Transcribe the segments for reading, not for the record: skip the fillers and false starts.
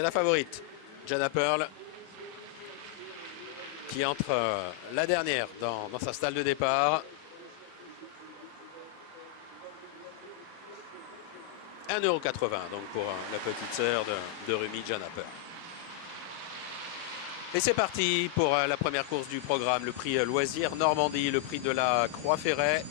C'est la favorite, Jana Pearl, qui entre la dernière dans sa stalle de départ. 1,80 € donc pour la petite sœur de Rumi, Jana Pearl. Et c'est parti pour la première course du programme, le prix Loisir Normandie, le prix de la Croix-Ferret.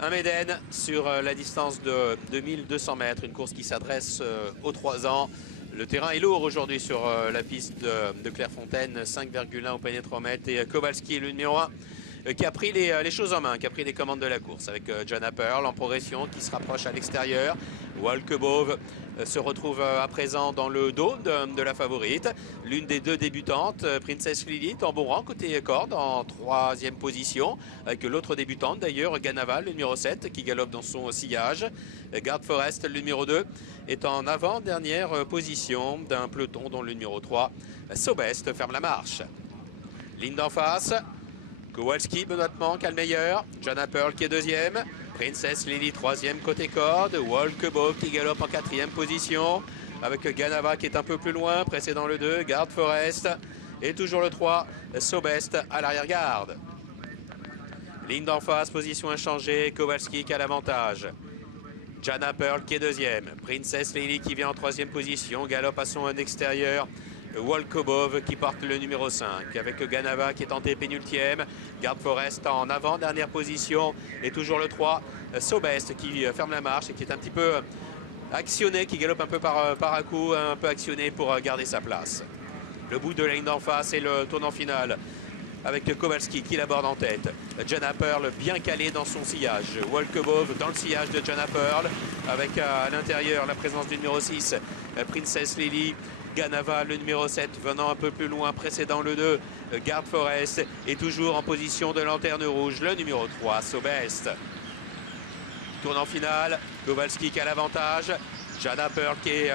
Un Méden sur la distance de 2200 mètres, une course qui s'adresse aux 3 ans. Le terrain est lourd aujourd'hui sur la piste de Clairefontaine, 5,1 au pénétromètre. Et Kowalski, le numéro 1, qui a pris les choses en main, qui a pris les commandes de la course avec Jana Pearl en progression, qui se rapproche à l'extérieur. Walkabove se retrouve à présent dans le dos de la favorite. L'une des deux débutantes, Princess Lilith, en bon rang côté corde, en 3e position, avec l'autre débutante d'ailleurs, Ganava, le numéro 7, qui galope dans son sillage. Guard Forest, le numéro 2, est en avant-dernière position d'un peloton dont le numéro 3, Sobest, ferme la marche. Ligne d'en face, Kowalski, Benoît Manque, le meilleur. Jana Pearl qui est 2e. Princess Lily 3e côté corde. Walkabove qui galope en 4e position. Avec Ganava qui est un peu plus loin, précédant le 2. Guard Forest. Et toujours le 3, Sobest à l'arrière-garde. Ligne d'en face, position inchangée. Kowalski qui a l'avantage. Jana Pearl qui est 2e. Princess Lily qui vient en 3e position. Galope à son extérieur. Walkabove qui porte le numéro 5 avec Ganava qui est en pénultième. Guard Forest en avant-dernière position. Et toujours le 3, Sobest qui ferme la marche et qui est un petit peu actionné, qui galope un peu par à coup, un peu actionné pour garder sa place. Le bout de la ligne d'en face et le tournant final avec Kowalski qui l'aborde en tête. Jana Pearl bien calé dans son sillage. Walkabove dans le sillage de Jana Pearl avec à l'intérieur la présence du numéro 6, Princess Lily. Ganava, le numéro 7, venant un peu plus loin, précédant le 2, Guard Forest, et toujours en position de lanterne rouge, le numéro 3, Sobest. Tournant final, Kowalski qui a l'avantage, Jana Pearl qui est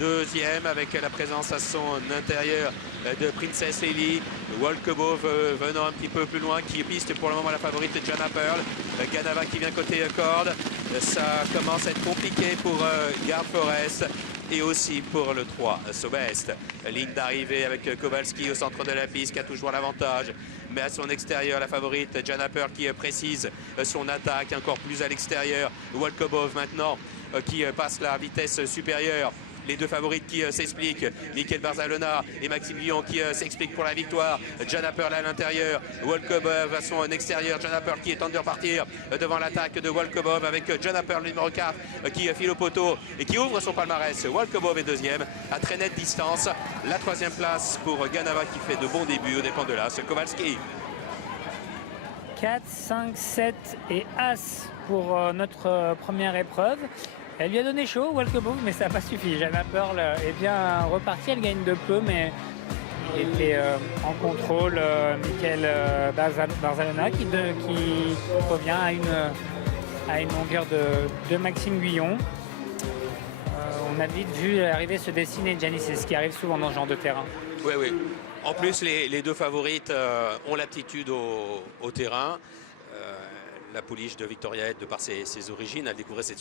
2e avec la présence à son intérieur de Princess Lily. Walkabove venant un petit peu plus loin, qui piste pour le moment la favorite Jana Pearl. Ganava qui vient côté corde, ça commence à être compliqué pour Guard Forest. Et aussi pour le 3, Sobest. Ligne d'arrivée avec Kowalski au centre de la piste qui a toujours l'avantage. Mais à son extérieur, la favorite Jana Pearl qui précise son attaque encore plus à l'extérieur. Walkabove maintenant qui passe la vitesse supérieure. Les deux favorites qui s'expliquent, Mikel Barzalona et Maxime Guillon qui s'expliquent pour la victoire. Jana Pearl à l'intérieur, Walkabove à son extérieur. Jana Pearl qui est en train de repartir devant l'attaque de Walkabove avec Jana Pearl numéro 4 qui file au poteau et qui ouvre son palmarès. Walkabove est 2e à très nette distance. La 3e place pour Ganava qui fait de bons débuts au dépend de l'As. Kowalski. 4, 5, 7 et As pour notre première épreuve. Elle lui a donné chaud, Walkabove, mais ça n'a pas suffi. Jana Pearl est bien repartie, elle gagne de peu, mais il était en contrôle. Mikel Barzalona qui revient à une longueur de Maxime Guillon. On a vite vu l'arrivée se dessiner, Gianni, c'est ce qui arrive souvent dans ce genre de terrain. Oui, oui. En plus, les deux favorites ont l'aptitude au terrain. La pouliche de Victoria Head, de par ses origines, elle découvrait cette